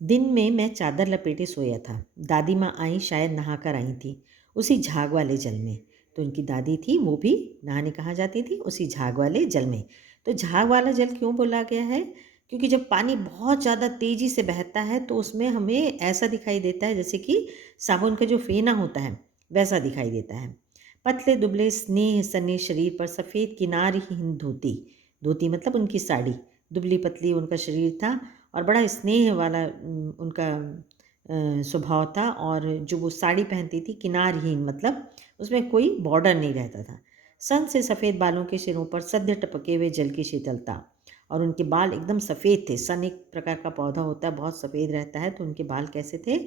दिन में मैं चादर लपेटे सोया था। दादी माँ आई, शायद नहाकर आई थी, उसी झाग वाले जल में। तो उनकी दादी थी, वो भी नहाने कहाँ जाती थी? उसी झाग वाले जल में। तो झाग वाला जल क्यों बोला गया है? क्योंकि जब पानी बहुत ज़्यादा तेज़ी से बहता है तो उसमें हमें ऐसा दिखाई देता है जैसे कि साबुन का जो फेना होता है वैसा दिखाई देता है। पतले दुबले स्नेह सने शरीर पर सफ़ेद किनारहीन धोती, धोती मतलब उनकी साड़ी, दुबली पतली उनका शरीर था और बड़ा स्नेह वाला उनका स्वभाव था। और जो वो साड़ी पहनती थी किनारहीन मतलब उसमें कोई बॉर्डर नहीं रहता था। सन से सफ़ेद बालों के सिरों पर सद्य टपके हुए जल की शीतलता, और उनके बाल एकदम सफ़ेद थे। सन एक प्रकार का पौधा होता है, बहुत सफ़ेद रहता है, तो उनके बाल कैसे थे?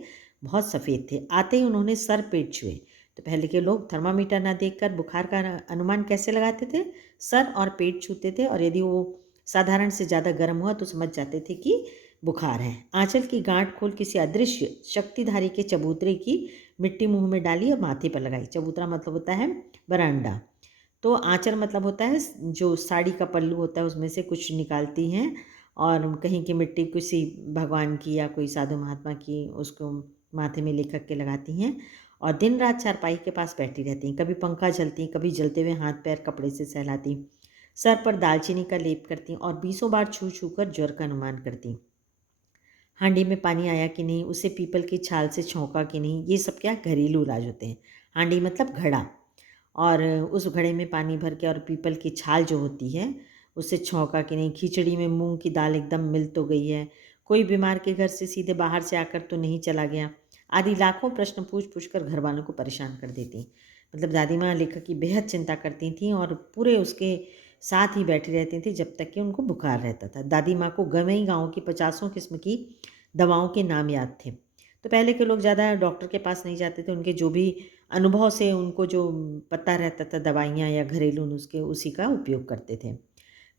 बहुत सफ़ेद थे। आते ही उन्होंने सर पेट छुए। तो पहले के लोग थर्मामीटर ना देखकर बुखार का अनुमान कैसे लगाते थे? सर और पेट छूते थे, और यदि वो साधारण से ज़्यादा गर्म हुआ तो समझ जाते थे कि बुखार है। आंचल की गांठ खोल किसी अदृश्य शक्तिधारी के चबूतरे की मिट्टी मुंह में डाली और माथे पर लगाई। चबूतरा मतलब होता है बरांडा। तो आंचल मतलब होता है जो साड़ी का पल्लू होता है उसमें से कुछ निकालती हैं और कहीं की मिट्टी किसी भगवान की या कोई साधु महात्मा की उसको माथे में लिखक के लगाती हैं और दिन रात चारपाई के पास बैठी रहती हैं। कभी पंखा झलती, कभी जलते हुए हाथ पैर कपड़े से सहलाती, सर पर दालचीनी का लेप करती और बीसों बार छू छू कर ज्वर का अनुमान करती। हांडी में पानी आया कि नहीं, उसे पीपल की छाल से छौंका कि नहीं, ये सब क्या घरेलू इलाज होते हैं। हांडी मतलब घड़ा, और उस घड़े में पानी भर के और पीपल की छाल जो होती है उससे छौंका कि नहीं, खिचड़ी में मूंग की दाल एकदम मिल तो गई है, कोई बीमार के घर से सीधे बाहर से आकर तो नहीं चला गया, आदि लाखों प्रश्न पूछ पूछ कर घर वालों को परेशान कर देती। मतलब दादी माँ लेखक की बेहद चिंता करती थीं और पूरे उसके साथ ही बैठी रहती थी जब तक कि उनको बुखार रहता था। दादी माँ को गंवई गाँव की 50 किस्म की दवाओं के नाम याद थे। तो पहले के लोग ज़्यादा डॉक्टर के पास नहीं जाते थे, उनके जो भी अनुभव से उनको जो पता रहता था दवाइयाँ या घरेलू नुस्खे उसी का उपयोग करते थे।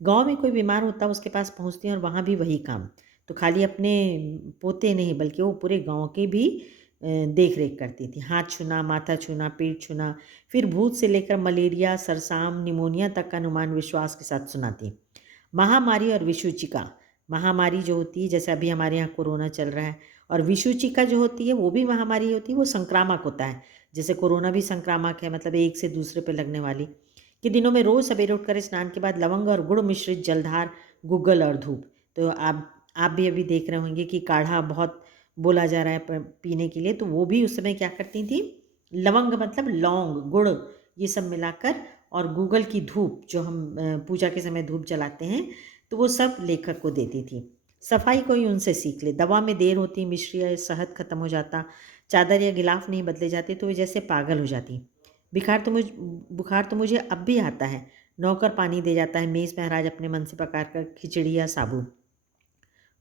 गाँव में कोई बीमार होता उसके पास पहुँचती और वहाँ भी वही काम। तो खाली अपने पोते नहीं बल्कि वो पूरे गाँव की भी देख रेख करती थी। हाथ छूना, माथा छूना, पेट छूना, फिर भूत से लेकर मलेरिया, सरसाम, निमोनिया तक का अनुमान विश्वास के साथ सुनाती। महामारी और विषुचिका, महामारी जो होती है जैसे अभी हमारे यहाँ कोरोना चल रहा है, और विषुचिका जो होती है वो भी महामारी होती है, वो संक्रामक होता है। जैसे कोरोना भी संक्रामक है, मतलब एक से दूसरे पे लगने वाली। कि दिनों में रोज़ सवेरे उठकर स्नान के बाद लवंग और गुड़ मिश्रित जलधार, गुग्गल और धूप। तो आप भी अभी देख रहे होंगे कि काढ़ा बहुत बोला जा रहा है पीने के लिए, तो वो भी उस समय क्या करती थी, लवंग मतलब लौंग, गुड़, ये सब मिलाकर, और गूगल की धूप जो हम पूजा के समय धूप जलाते हैं, तो वो सब लेखक को देती थी। सफाई कोई उनसे सीख ले। दवा में देर होती, मिश्री या शहद खत्म हो जाता, चादर या गिलाफ नहीं बदले जाते तो वे जैसे पागल हो जाती। बुखार तो मुझे अब भी आता है। नौकर पानी दे जाता है, मेज़ महाराज अपने मन से पकार कर खिचड़ी या साबू।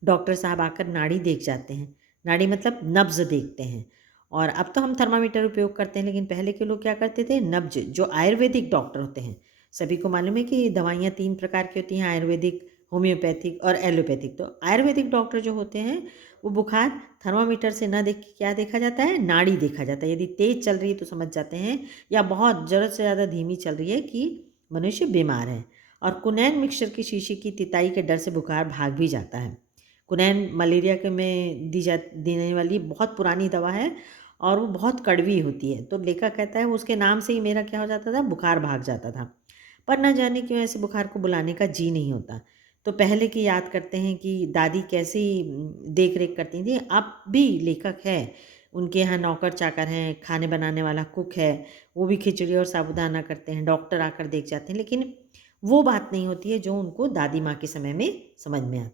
डॉक्टर साहब आकर नाड़ी देख जाते हैं। नाड़ी मतलब नब्ज़ देखते हैं। और अब तो हम थर्मामीटर उपयोग करते हैं, लेकिन पहले के लोग क्या करते थे, नब्ज़, जो आयुर्वेदिक डॉक्टर होते हैं। सभी को मालूम है कि दवाइयाँ 3 प्रकार की होती हैं, आयुर्वेदिक, होम्योपैथिक और एलोपैथिक। तो आयुर्वेदिक डॉक्टर जो होते हैं, वो बुखार थर्मामीटर से ना देख के क्या देखा जाता है, नाड़ी देखा जाता है। यदि तेज़ चल रही है तो समझ जाते हैं, या बहुत ज़रूरत से ज़्यादा धीमी चल रही है कि मनुष्य बीमार है। और कुनैन मिक्सचर की शीशी की तिताई के डर से बुखार भाग भी जाता है। कुनैन मलेरिया के में देने वाली बहुत पुरानी दवा है और वो बहुत कड़वी होती है। तो लेखक कहता है वो उसके नाम से ही मेरा क्या हो जाता था, बुखार भाग जाता था। पर न जाने क्यों ऐसे बुखार को बुलाने का जी नहीं होता। तो पहले की याद करते हैं कि दादी कैसी देख रेख करती थी। अब भी लेखक है, उनके यहाँ नौकर चाकर हैं, खाने बनाने वाला कुक है, वो भी खिचड़ी और साबूदाना करते हैं, डॉक्टर आकर देख जाते हैं, लेकिन वो बात नहीं होती है जो उनको दादी माँ के समय में समझ में आती।